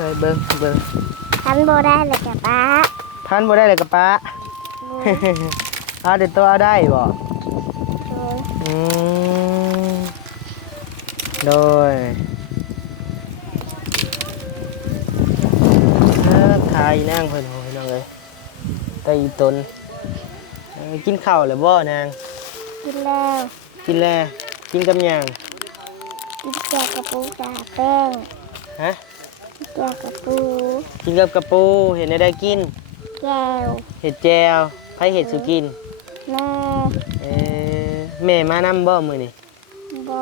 ใส่เบิ้งพันโบได้เลยกับป้าพันบ่ได้เลยกับป้าเอาเด็ดตัวเอาได้บ่อืมโดยทายนั่งเพิ่นโหยน้องเอ้ยไตอีตนกินข้าวแล้วบ่นางกินแล้ว กินแล้วกินกับหยังกินแกงกระปูตาแป้งฮะกินแกงกระปูกินกับกระปูเห็นได้กินแก้วเห็ดแจวไผเห็ดสุกินแม่แม่มานำบ่มื้อนี้บ่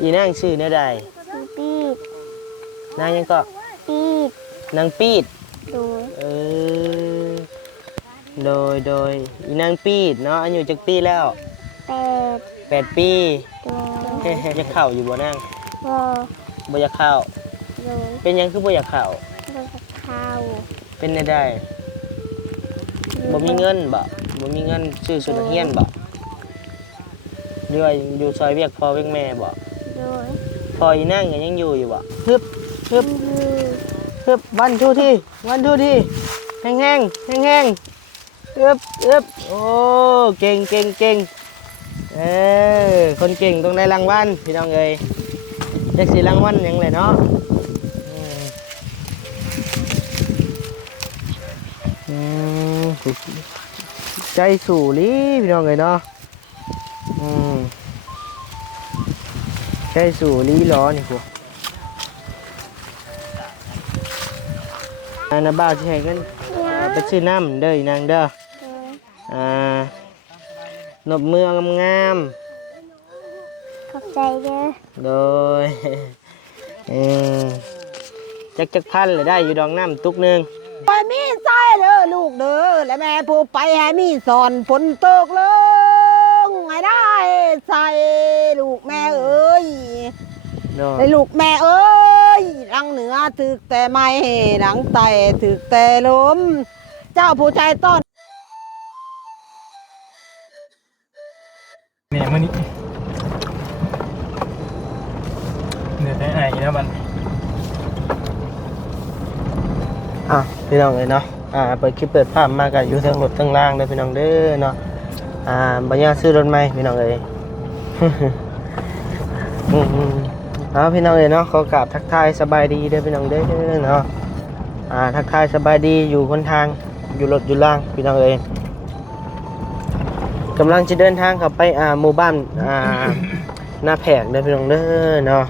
อีนางชื่อแนวใดปีดนางยังก็ปีดนางปีดดูโดยอีนางปีดเนาะอายุจักปีแล้ว8 ปีจะเข้าอยู่บ่นางบ่อยากเข้าเป็นยังคือบ่อยากเข้าเป็นได้บ่มีเงินบ่มีเงินซื้อชุดนักเรียนบ่ด้วยอยู่ซอยเวียกพ่อเวียกแม่บ่พ่ออีนางยังอยู่บ่ฮึบวันทูที่แห้งโอ้เก่งคนเก่งต้องได้รางวัลพี่น้องเอ้ยจักสิรางวัลหยังแหละเนาะใจสู่ลีพี่น้องเอ้ยเนาะใจสู่ลีล้อนี่พวกน้าบ่าวที่ให้กันไปซื้อน้ำเด้อนางเด้อนบมืองามขอบใจเด้อโดยจักพันเลยได้อยู่ดองน้ำตุกนึงไปมีใส่เด้อลูกเด้อและแม่ผู้ไปให้มีสอนฝนตกลงให้ได้ใส่ลูกแม่เอ้ยไอ้ลูกแม่เอ้ยดังเหนือถึกแต่ไม่ดังไตถึกแต่ลมเจ้าผู้ชายต้อนเนี่ยมันนี่เนี่ยได้ไงนะมันพี่น้องเลยเนาะเปิดคลิปเปิดภาพมากันอยู่ทั้งรถทั้งล่างเลยพี่น้องเด้อเนาะบัญญัติซื้อรถใหม่พี่น้องเลยพี่น้องเลยเนาะขอกราบทักทายสบายดีเด้อพี่น้องเด้อเนาะทักทายสบายดีอยู่คนทางอยู่รถอยู่ล่างพี่น้องเลยกำลังจะเดินทางเข้าไปหมู่บ้านหน้าแผกเด้อพี่น้องเด้อเนาะ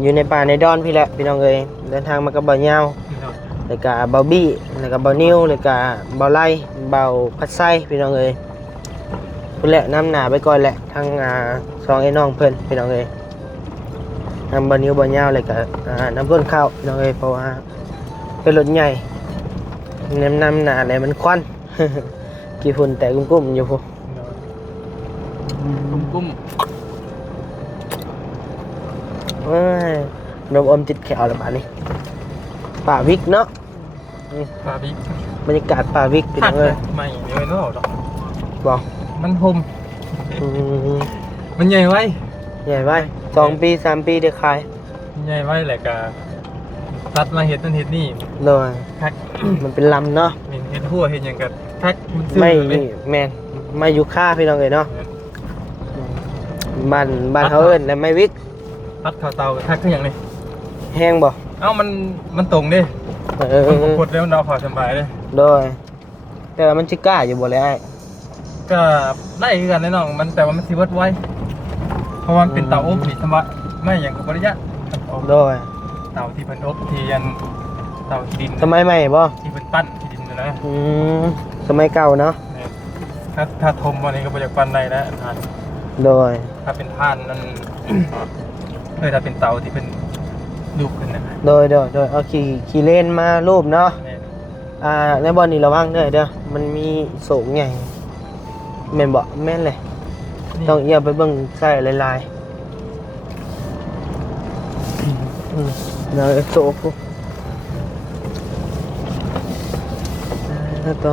อยู่ในป่าในดอนพี่แหละพี่น้องเลยเดินทางมากับบ่าวยาวแล้วก็เบาบี้แล้วก็เบานิ้วแล้วก็เบาไล่เบาพัดไส้พี่น้องเลยเพื่อนแหละน้ำหนาไปก่อนแหละทั้งสองไอ้น้องเพื่อนพี่น้องเลยน้ำเบานิ้วเบาเงาเลยก็น้ำก้นข้าวพี่น้องเลยเพราะว่าเป็นรถใหญ่น้ำหนาอะไรมันควันกี่ฝุ่นแต่กุ้มๆอยู่พวกกุ้มนมอมจิตแขวละบาทนี่ป่าวิกเนาะป่าวิกบรรยากาศป่าวิกเป็นยังไงไม่ไม่รู้หรอกบอกมันพมมันใหญ่ไว้2 ปี 3 ปีเดี๋ยวขายใหญ่ไว้แหละกะตัดมาเห็ดนั่นเห็ดนี่เลยมันเป็นลำเนาะเห็ดหัวเห็ดอย่างกับแท็กไม่แมนไม่อยู่ค่าพี่น้องเลยเนาะบ้านเขาเอิ้นแล้วไม่วิกตัดข้าวเตาแท็กขึ้นอย่างนี้แห้งบ่มันตรงดิมันกดแล้วเราขอสบายเลยโดยแต่ว่ามันชิก้าอยู่บ่เลยไอ้ก็ได้กันแน่นอนมันแต่ว่ามันสิเวิร์ดไว้เพราะว่าเป็นเตาอบนี่ทำว่าไม่อย่างกับปริยะโดยเตาที่เป็นอบที่ยันเตาดินสมัยใหม่บ่ที่เป็นปั้นที่ดินนะสมัยเก่าเนาะถ้าทมวันนี้ก็บริจาคปั้นได้แล้วทานโดยถ้าเป็นท่านนั้นถ้าเป็นเตาที่เป็นรูปขึ้นนะโดยเอาขี่เล่นมารูปเนาะในบอลนี่ระวังเด้อมันมีโศกใหญ่แม่นบ่แม่นเลยต้องเอียบไปเบิ่งใส่ลายเนาะโศกแล้วก็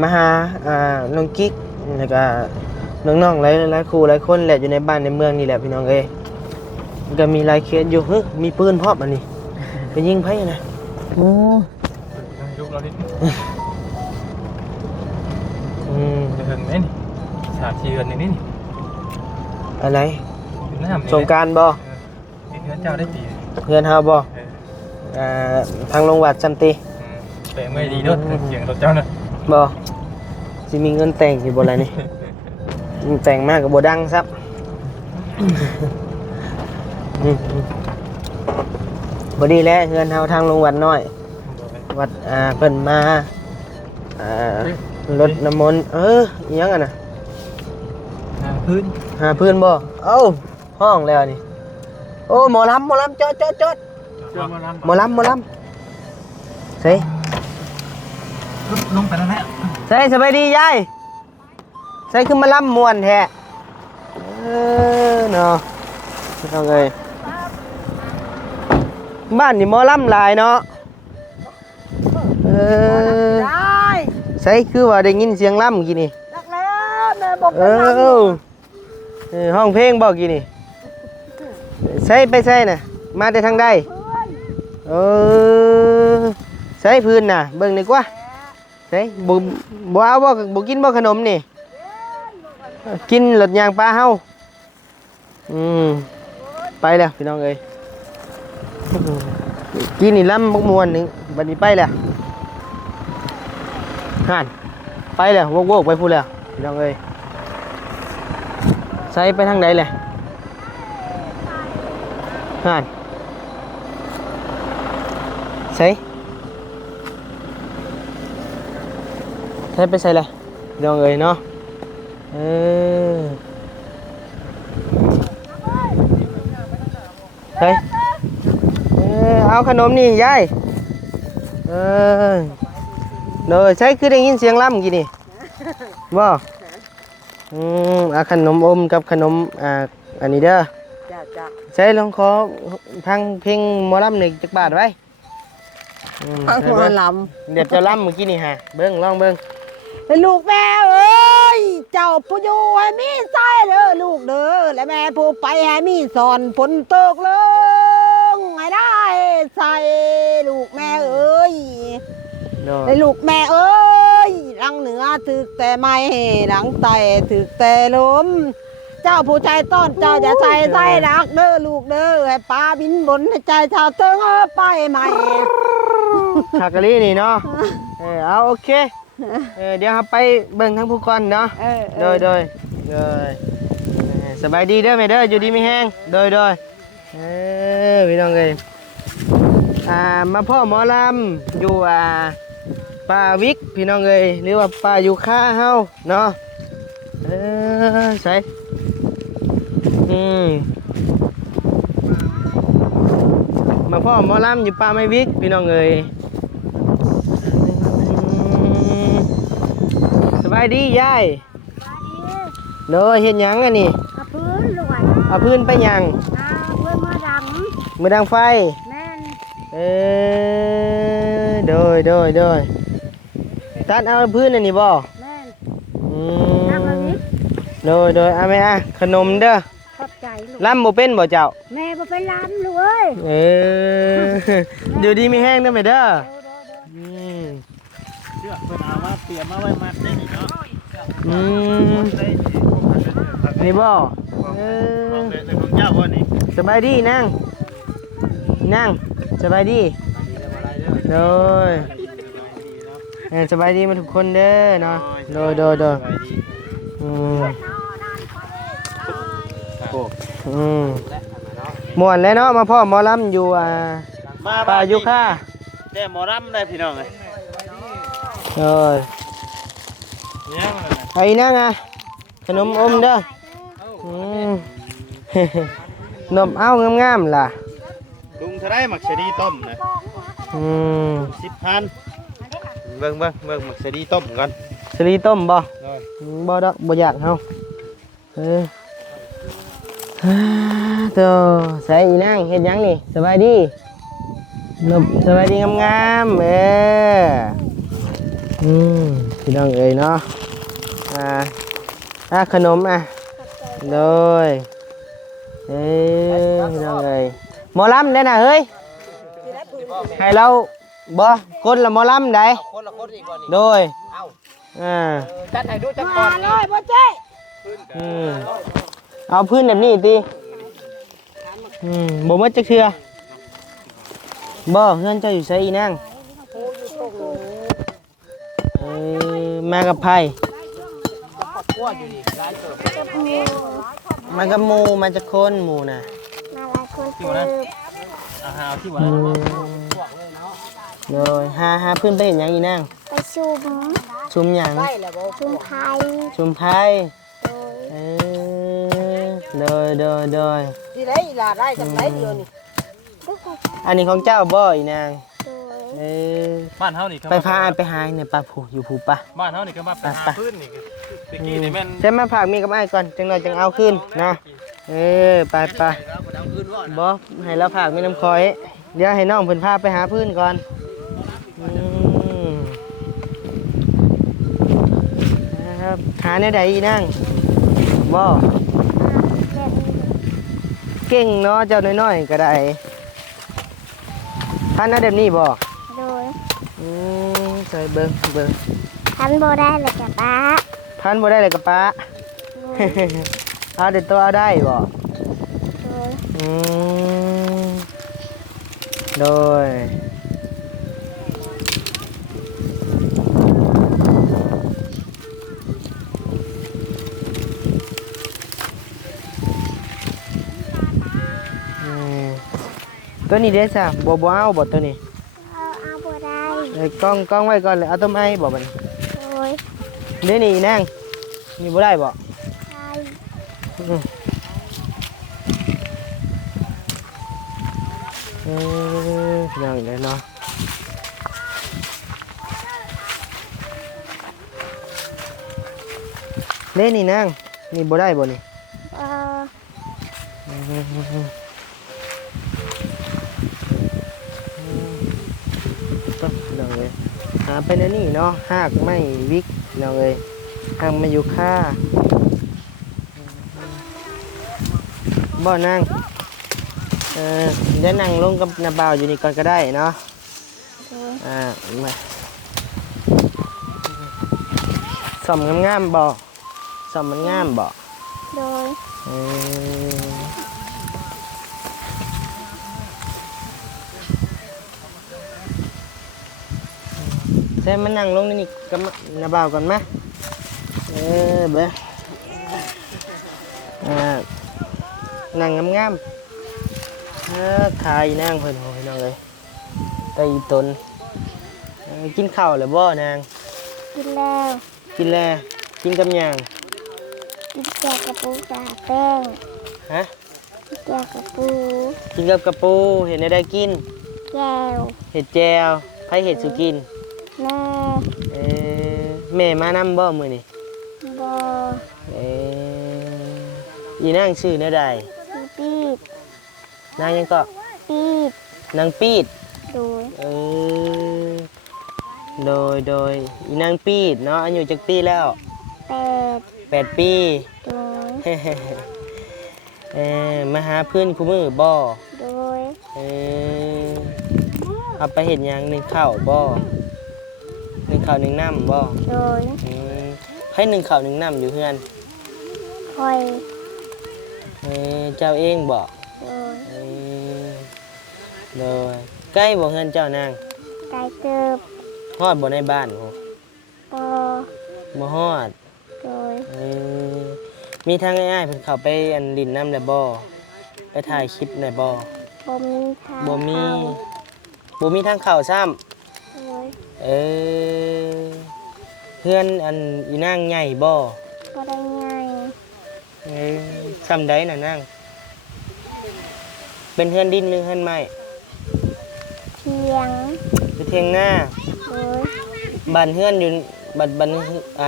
มาหาน้องกิ๊กแล้วก็น้องๆหลายครูหลายคนแหละอยู่ในบ้านในเมืองนี่แหละพี่น้องเอ้ย ก็มีหลายเคสอยู่เฮ้ยมีปืนพร้อมอันนี้ไปยิงไผนะโอ้ ยุคเราดิ Ừ. เห็นไหมนี่สาชีเงินนี่ อะไร น้ำ สงกรารบ่ ที่เจ้าได้ปี เงินเฮาบ่ทางโรงวัดจันติ แต่ไม่ดีด้วยเสียงรถเจ้าน่ะ บ่สิมีเงินแต่งอยู่บ่ล่ะนี่ แต่งมากก็บ่ดังซับบ่ดีแล้วเงินเฮาทางโรงวัดน้อย วัดเพิ่นมารถน้ำมนต์อิหยังอ่ะน่ะ พื้น หาเพื่อนบ่เอ้าห้องแล้วนี่โอ้หมอลำจอดหมอลำใช่ ลงไปแล้วแหละ ใช่สบายดียายใช่คือมาลำมวนแท้เนาะเอาไงบ้านนี่หมอลำหลายเนาะได้ ใช่คือว่าได้ยินเสียงลำกี่นี่ รักแล้วแม่บอก ห้องเพลงบอกกี่นี่ใช่ไปใช่น่ะมาแต่ทางใดใช่พื้นน่ะเบิ่งดีกว่าใช่บ่เอาบ่กินบ่ขนมนี่กินหลดยางปลาเฮาไปแล้วพี่น้องเอ้ยกินนี่ล้ำบักมวนนึงบัดนี้ไปแล้วห่านไปแล้วโวกไปพูดแล้วพี่น้องเอ้ยใส่ไปทางไหนเลยห่านใส่ไปใส่เลยพี่น้องเอ้ยเนาะเฮ้ยเอาขนมนี่ยายใช่คือได้ยินเสียงล่ำกี่นี่บ่ขนมอมกับขนมอันนี้เด้อ จ้า ใช่ลองขอพังเพลงหมอลำหนึ่งจักบาทไว้ หมอล เดี๋ยวจะล่ำเมื่อกี้นี่ฮะเบิ้งลองเบิ้ง ำลูกแม่เอ้ยเจ้าผู้อยู่ให้มีใส่เด้อลูกเด้อและแม่ผู้ไปให้มีสอนฝนตกลงให้ได้ใส่ลูกแม่เอ้ย ไอ้ลูกแม่เอ้ยรังเหนือถึกแต่ไม่รังใต้ถึกแต่ลมเจ้าผู้ใจต้อนเจ้าจะใส่ใส่รักเด้อลูกเด้อให้ปลาบินบนให้ใจชาวเติงไปใหม่ ขากะลีนี่เนาะเอาโอเคเดี๋ยวครับไปเบิ่งทั้งผู้ก่อนเนาะโดยสบายดีเด้อแม่เด้ออยู่ดีไม่แห้งโดยพี่น้องเอ้ยมาพ่อหมอลำอยู่ป่าวิกพี่น้องเอ้ยหรือว่าป่าอยู่ค่าเฮาเนาะใส่มาพ่อหมอลำอยู่ป่าไม้วิกพี่น้องเอ้ยสบายดียายโดยเห็นยังอันนี้ เอาพื้นลูกอ่ะ เอาพื้นไปยัง เพื่อนมาดัง มือดังไฟ แม่น โดยตัดเอาพื้นอันนี้บ่ แม่น โดยเอาไหมขนมเด้อ ขอบใจลูก ลำบ่เป็นบ่เจ้า แม่บ่ไปล้ำลูกเอ้ย อยู่ดีมีแห้งเด้อแม่เด้อ เชือกเป็นเอามาเตรียมมาไว้มัดได้นี่เนาะ นี่บ่ ของเจ้าวันนี้ สบายดีนั่งสบายดีโดยสบายดีมาทุกคนเด้อเนาะโดยม่วนแล้วเนาะมาพ่อหมอลำอยู่ป่ายุค่า แต่หมอรำได้พี่น้องเลย เนี่ยมัน ไอ้นั่งขนมอมเด้อ นมเอางามๆล่ะ ลุงเท่าไรหมักเชดีต้มนะ10,000เบิ่งหมักเชดีต้มก่อน สลีต้มบ่บ่ดอกบ่อยากเฮาโตใส่อีนั่งเฮ็ดหยังนี่สบายดีนมสบายดีงามๆพี่น้องเอ้ยเนาะขนมโดย เอ้ยพี่น้องเอ้ยหมอลำได้น่ะเฮ้ยให้เราบ่คนละหมอลำได้คนละคนอีกบ่นี่โดยจัดให้ดูจักก่อนนี่ บ่เจ้ เอาพื้นแบบนี้ติบ่มาจักเทื่อบ่เฮือนเจ้าอยู่ไสอีนางมากับไผมากับหมู่มาจากคนหมู่น่ะ มาหลายคนเติบ หาที่ว่า เลยหาพื้นไปเห็นหยังอีนาง ไปชุม ชุมหยัง ชุมไทย ชุมไผ่ โดย โดย สิได้อีหลาได้จังไดเดียวนี่ อันนี้ของเจ้าบ่อีนาง โดย บ้านเฮานี่ ไปพาไปหาเนี่ยปลาผูอยู่ผูปะ บ้านเฮานี่ก็มาไปหาพื้นนี่ตะกี้นี่แม่น ใช่มาผักมีกับไอ้ายก่อนจังหน่อยจังเอาขึ้นนะไปบ่ให้เราผักมีน้ำคอยเดี๋ยวให้น้องเพิ่นพาไปหาพื้นก่อนนะครับหาในใดอีนั่งบ่เก่งเนาะเจ้าน้อยๆก็ได้ท่านเอาแบบนี้บ่ โดย ใส่เบิ่ง ทันโบได้เลยจ้ะป้า ท่านบ่ได้เลยกับป้า โดย เอาเด็ดตัวเอาได้บ่ โดย โดยตัวนี้เด้จ้ะบ่เอาบ่ตัวนี้ เอาโบได้ กล้องไว้ก่อนเลยเอาต้นไม้บ่บัดนี้ โดย เด้นี่นางนี่บ่ได้บ่ ใช่ อย่างนี้เนาะเด้นี่นางนี่บ่ได้บ่นี่ ต้องลองเลยหาไปในนี่เนาะหากไม่วิกลองเลยหากมาอยู่ค่าบ่นั่งเดี๋ยวนั่งลงกับนาบ่าวอยู่นี่ก่อนก็ได้เนาะ โดย มาสมงามๆบ่สมมันงามบ่ โดย ใช่มันนั่งลงนี่กับนาบ่าวก่อนไหมเบ้นั่งงามๆขายนั่งเพิ่นโหยน้องเลยไตตนกินข้าวหรือบ่นาง กินแล้ว กินแล้วกินกับหยัง กินแกงกระปูจ่าแป้ง ฮะ กินแกงกระปู กินกับกระปูเห็นได้กิน แก้ว เห็ดแจวไผเห็ดสุกิน แม่ แม่มานำบ่มื้อนี่ บอ อีนางชื่อแนวใด ปีด นางยังก็ ปีด นางปีด โดย โดยอีนางปีดเนาะอายุจักปีแล้ว 8 ปี โดย มาหาเพื่อนคู่มือบ่ โดย เอาไปเห็นยังหนึ่งข้าวบ่หนึ่งข้าวหนึ่งน้ำบ่ โดย ให้หนึ่งข้าวหนึ่งน้ำอยู่เพื่อน คอย เจ้าเองบ่ โดย โดยใกล้บ่เพื่อนเจ้านาง ไก่เติบ ฮอดบ่ในบ้านโห ปอ บ่ฮอด โดย มีทางง่ายๆเพิ่นเข้าไปอันดินน้ำได้บ่ไปถ่ายคลิปได้บ่ บ่มีทาง บ่มี เข้า บ่มีทางเข้าซ้ำ โดย เพื่อนอันอีนางใหญ่บ่ ก็ได้ง่าย ซ้ำได้น่ะนางเป็นเพื่อนดินหรือเพื่อนไม้ เทียง คือเทียงหน้า โดย บ้านเพื่อนอยู่บ้าน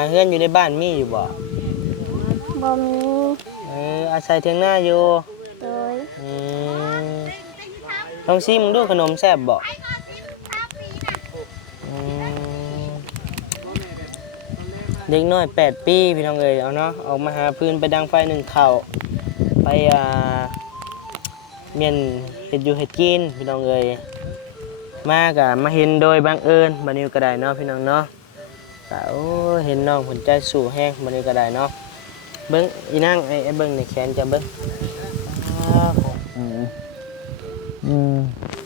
เพื่อนอยู่ในบ้านมีอยู่บ่ บ่มี อาศัยเทียงหน้าอยู่ โดย ลองซิมดูขนมแซ่บบ่เด็กน้อย8 ปีพี่น้องเอ๋ยเอาเนาะออกมาหาพื้นไปดังไฟหนึ่งเข่าไป เมียนเฮ็ดอยู่เฮ็ดกินพี่น้องเอ้ยมาก็มาเห็นโดยบังเอิญบัดนี้ก็ได้เนาะพี่น้องเนาะก็โอ้เห็นน้องผลใจสู่แห้งบัดนี้ก็ได้เนาะเบิ่งอีนางไอ้เบิ่งในแขนจะเบิ่ง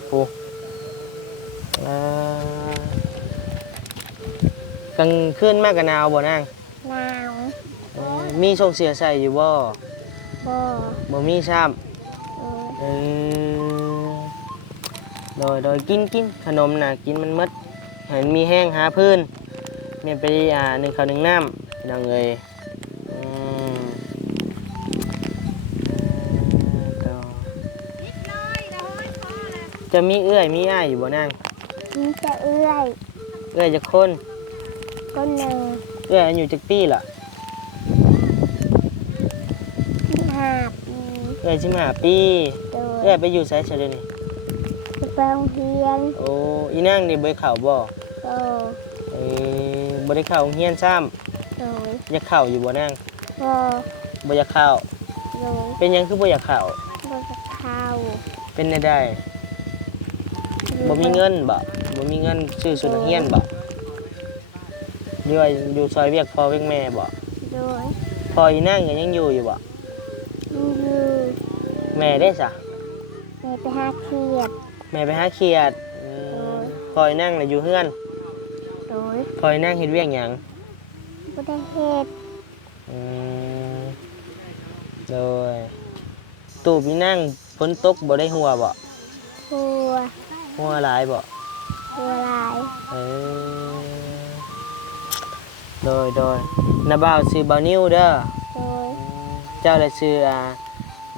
โอ้กลางคืนมากกับหนาวบ่นาง หนาว มีโชคเสียใส่อยู่บ่ บ่ บ่มีซ้ำ เออ โดยกินขนมน่ะกินมันหมดให้มันมีแห้งหาพื้นแม่นไปนึ่งข้าวนึ่งน้ำน้องเอ้ยต่อจะมีเอื้อยมีอ้ายอยู่บ่นาง มีแต่เอื้อย เอื้อยจักคน คนหนึ่ง เอื้อยอายุจักปีล่ะ 15 ปี เอื้อย15 ปี โด เอื้อย ยไปอยู่ไสซะเดี๋ยวนี้ จะไปโรงเรียน โอ้อีนางนี่บ่ได้เข้าบ่ โด บ่ได้เข้าโรงเรียนซ้ำ โดย อยากเข้าอยู่บ่นาง บ่ บ่อยากเข้า โดย เป็นหยังคือบ่อยากเข้า บ่จะเข้า เป็นได้บ่มีเงินบ่มีเงินซื้อชุดนักเรียนบ่หรือว่าอยู่ซอยเวียกพ่อเวียกแม่บ่ โดย พ่ออีนางก็ยังอยู่บ่ มีอยู่ แม่ได้ซะ แม่ไปหาเขียด แม่ไปหาเขียดพ่ออีนางน่ะอยู่เฮือน โดย พ่ออีนางเฮ็ดเวียกหยัง บ่ได้เฮ็ด อืมโดยตูบอีนางฝนตกบ่ได้หัวบ่ หัว หัวหลายบ่ หัวลาย เออโดยน้าบ่าวชื่อบ่าวนิ้วเด้อ โดย เจ้าเลยชื่อ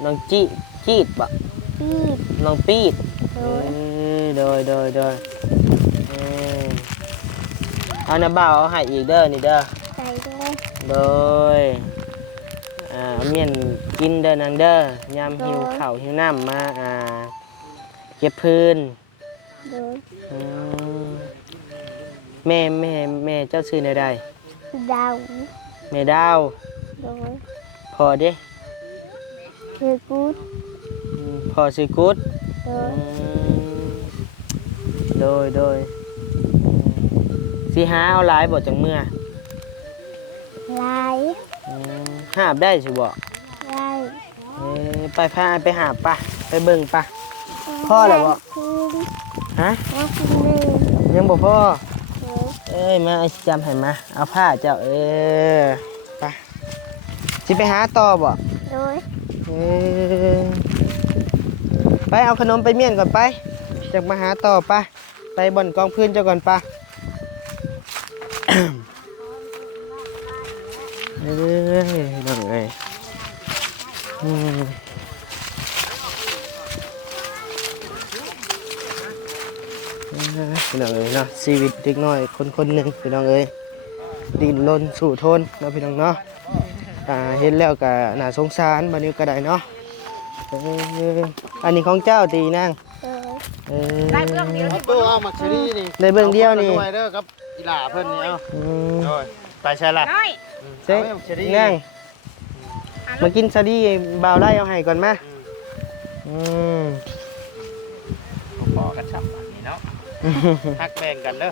น้องจีดบ่ ปีด น้องปีด โดย โดยเออเอาน้าบ่าวเอาให้อีกเด้อนี่เด้อ ใส่ด้วย โดยเมียนกินเด้อนางเด้อยามหิวข้าวหิวน้ำมาเก็บพื้น โดย อืมแม่เจ้าชื่อในใด ดาว แม่ดาว โดย พอเด้ คือกูด พอชื่อกุด โดย โดยสิหาเอาหลายบ่จังเมื่อ ลาย หาบได้สิบ่ ลาย ไปพาไปหาปะไปเบิ่งปะ พ่อเหรอบ่ คืน ฮะ มาคืนหนึ่ง ยังบ่พ่อ โดย เอ้ยมาไอ้จำให้มาเอาผ้าเจ้าไปสิไปหาต่อบ่ โดย ไปเอาขนมไปเมี่ยนก่อนไปจากมาหาต่อไปบ่อนกองพื้นเจ้าก่อนปะ น้องเอ้ยพี่น้องเอ้ยเนาะชีวิตเด็กน้อยคนหนึ่งพี่น้องเอ้ยดิ้นรนสู่ทนเนาะพี่น้องเนาะเห็นแล้วก็น่าสงสารบัดนี้ก็ได้เนาะอันนี้ของเจ้าตีนั่ง โดย ได้เบื้องเดียวที่ ตัวเอามักซีรีนี่ ได้เบิ่งเดียวนี่ ด้วยเด้อครับอีหล่าเพิ่นนี่เอาโดยไปใช่ละ น้อย เจ๊นั่งมากินซาดี้บ่าวไล่เอาให้ก่อนมา พอกันชับนี่เนาะฮักแบ่งกันเด้อ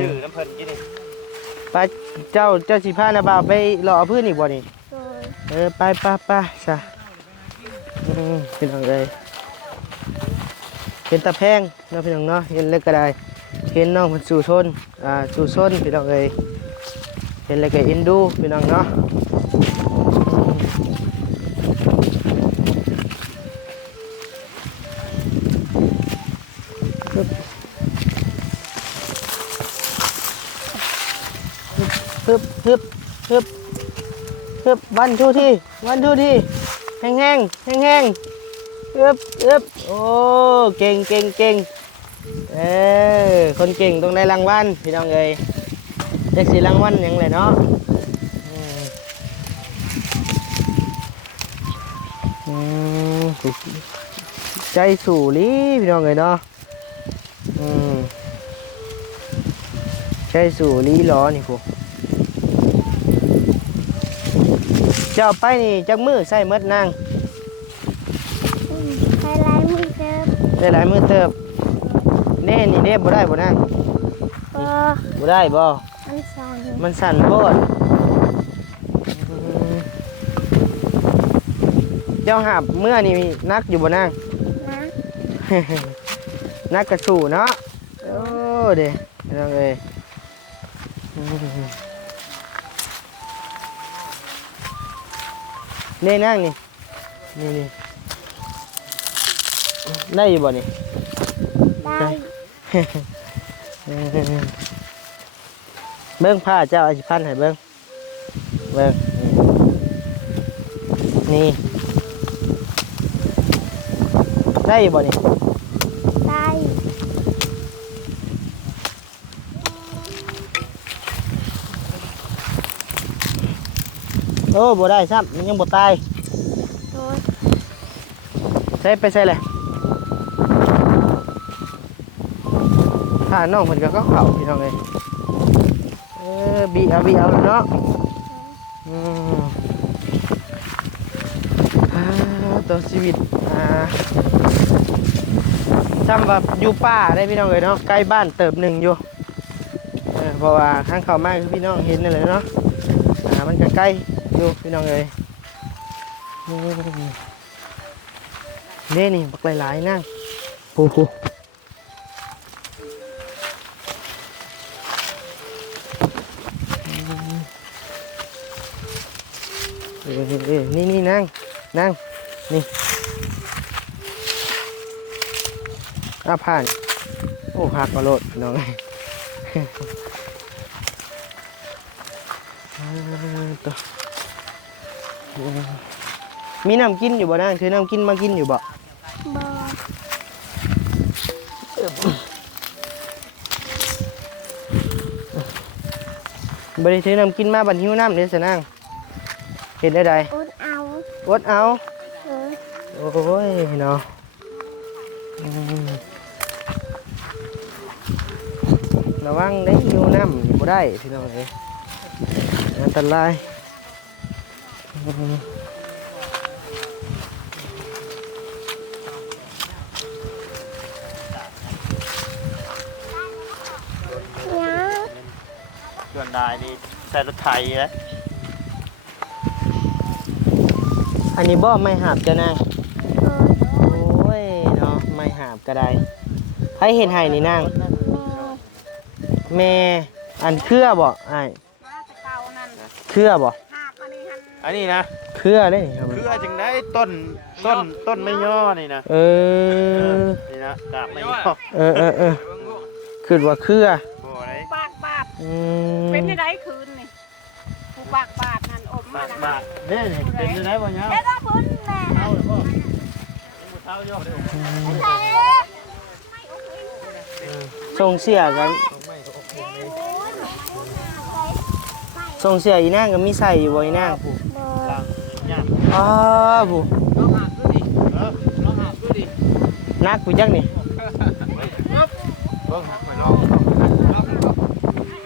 ชื่อน้ำเพิ่นกินนี่ ไปเจ้าสิพานะบ่าวไปรอเอาพื้นอีกบ่นี่ โดย ไปซะพี่น้องเอ้ยเห็นตาแพงเนาะพี่น้องเนาะเห็นเล็กก็ได้เห็นน้องมันสู่ทนสู่ซนพี่น้องเอ้ยเห็นแล้วก็เอ็นดูพี่น้องเนาะฮึบวันทูทีแห้งฮึบโอ้เก่งคนเก่งต้องได้รางวัลพี่น้องเอ้ยได้สิรางวัลหยังเลยเนาะใจสู่ลีพี่น้องเอ้ยเนาะใจสู่ลีล้อนี่พวกเจ้าไปนี่จักมือใส่มดนาง ใครไล่ ได้หลายมือเติบเน่นี่เน่บ่ได้บ่นั่ง ก็ บ่ได้บ่ มันสั่น มันสั่นโพดเจ้าหาบเมื่อนี่นักอยู่บ่นั่ง นะ นักกระสู่เนาะโอ้เด้น้องเอ้ยนี่นั่งนี่นี่ได้อยู่บ่นี่ ได้ เบิ้งผ้าเจ้าอาชิพันให้เบิ้งเบิ้งนี่ได้อยู่บ่นี่ ได้ โอ้บ่ได้ซ้ำมันยังบ่ตาย โดย ใช้ไปใช้เลยถ้าน้องเพิ่นก็เข้าพี่น้องเอ้ยบีเอาเนาะตัวชีวิตจำแบบอยู่ป่าได้พี่น้องเอ้ยเนาะใกล้บ้านเติบหนึ่งอยู่เพราะว่าข้างเข้ามาคือพี่น้องเห็นนั่นแหละเนาะมันก็ใกล้อยู่พี่น้องเอ้ยนี่บักหลายๆนั่งปูนี่นั่งนี่ผ่านโอ้หักมาโลดน้องตัวมีน้ำกินอยู่บ่นั่งคือน้ำกินมากินอยู่บ่ บบ่ได้ถือน้ำกินมาบัดหิวน้ำเด้อซะนางเฮ็ดได้ใด อุดเอา อดเอา เออ โอ้ยเนาะระวังได้หิวน้ำอยู่บ่ได้พี่น้องเอ้ยอันตรายยัง ส่วนได้นี่ใส่รถไถนะ อันนี้บ่ไม่หาบจะนาง เออ โอ้ยเนาะไม่หาบก็ได้ใครเห็นให้นี่นางแม่อันเครือบ่อ้ายเครือบ่ อันนี้นะ เครือได้ครับ คือจังได้ต้นไม่ย่อนี่นะ นี่นะกาบไม่ย่อ คือว่าเครือ บ่ได้ บาท เป็นยังไงคืนนี่ผู้บาทนั่นอมมานะ บาทนี่เป็นจังได้บ่ย่อ เดี๋ยวก็พื้นแม่ เอาเลยบ่เท้าย่อ ส่งเสียกันส่งเสียอีนางก็มีใส่อยู่บ่อีนางผู้ บ ย่า อ้าผู้ ลองหาดูดิลองหาดูดิ นักผู้จักนี่ ลองหาไปลอง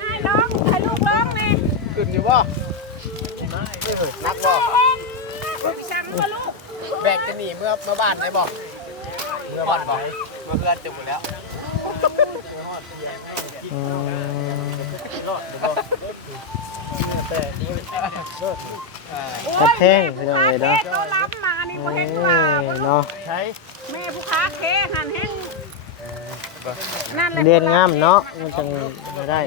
ให้น้องให้ลูกร้องนี่ ขึ้นอยู่บ่นักบ่ ลูกสั่งมาลูก แบกจะหนีเมื่อบ้านได้บ่เมื่อบ้านบ่เมื่อเพื่อนจบหมดแล้ว กระแทงพี่น้องเอ้ยเนาะ ตัวรับมานี่บ่เห็นว่า เนาะ ใช้ แม่ผู้ค้าเคหันแห้งนั่นแหละ เรียนงามเนาะมันจังได้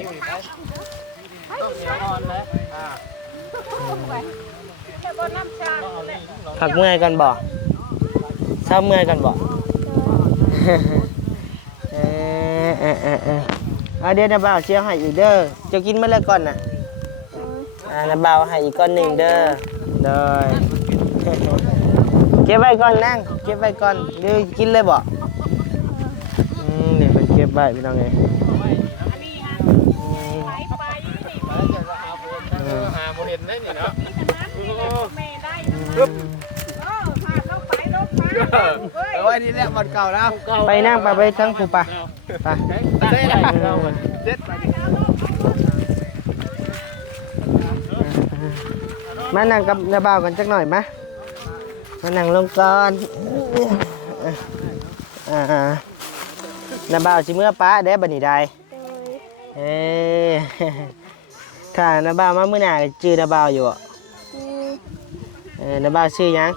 แค่บ่น้ำชาแหละ พักเมื่อยกันบ่เศร้าเมื่อยกันบ่เดี๋ยวนะบ่าวเชียวให้อีกเด้อจะกินมื้อละก่อนน่ะนะบ่าวให้อีกก้อนหนึ่งเด้อเด้อเก็บไว้ก่อนนั่งเก็บไว้ก่อนเดี๋ยวกินเลยบ่เนี่ยเป็นเก็บไว้พี่น้องเอ้ย อันนี้ฮะไปนี่ หาโมเห็นได้นี่เนาะ แม่ได้พาเข้าไปรถมาเฮ้ย ไว้นี่แหละมันเก่าแล้ว ไปนั่งไปทั้งผู้ปะไป ได้เด็ด มานั่งกับนาบ่าวกันจักหน่อยมานั่งลงก่อน น้าบ่าวสิเมื่อป้าได้บัดนี้ได้ โดย เอ้ ถ้าน้าบ่าวมามื้อหน้าก็ชื่อน้าบ่าวอยู่อ่ะ คือ น้าบ่าวชื่อหยัง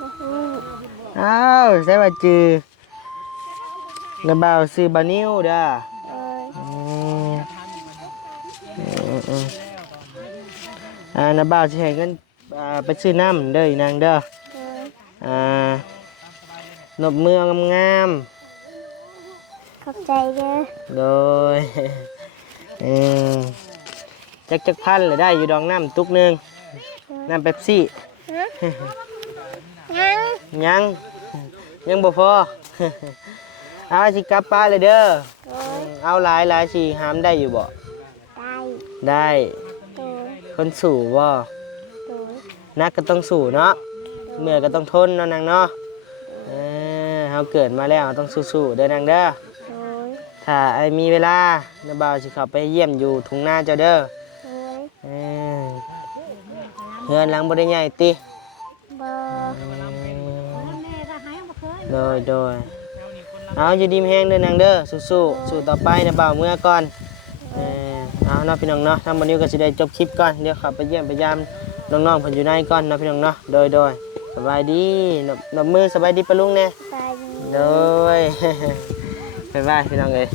บ่ฮู้ อ้าวใช่ว่าชื่อน้าบ่าวชื่อบานิวเด้อ โดย น้าบ่าวสิให้เงินไปซื้อน้ำเด้ออีนางเด้อ โดย นบมืองาม ขอบใจเด้อ ๆโดย จักพันเลยได้อยู่ดองน้ำตุกหนึงน้ำเป๊ปซี่ ฮะยัง ยังบ่พอ เอาสิกลับป้านเลยเด้อ โดย เอาหลายสิหามได้อยู่บ่ ได้ ได้ โดย คนสู่บ่ โดย นักก็ต้องสู่เนาะเมื่อยก็ต้องทนเนาะนางเนาะเฮาเกิดมาแล้วต้องสู้ๆเด้อนางเด้อ โดย ถ้าไอ้มีเวลาน้าบ่าวสิเข้าไปเยี่ยมอยู่ทุ่งนาเจ้าเด้อ โดย เฮือนหลังบ่ได้ใหญ่ติ บ่ โดยเอาอยู่ดีมีแฮงเด้อนางเด้อสู้ๆสู้ต่อไปน้าบ่าวเมื่อก่อนเอาเนาะพี่น้องเนาะทำวันนี้ก็สิได้จบคลิปก่อนเดี๋ยวขับไปเยี่ยมไปยามน้องๆเพิ่นอยู่ในก่อนเนาะพี่น้องเนาะโดยสบายดีนบมือสบายดีปะลุงแน่ ไปดี โดย บ๊ายบายพี่น้องเอ้ย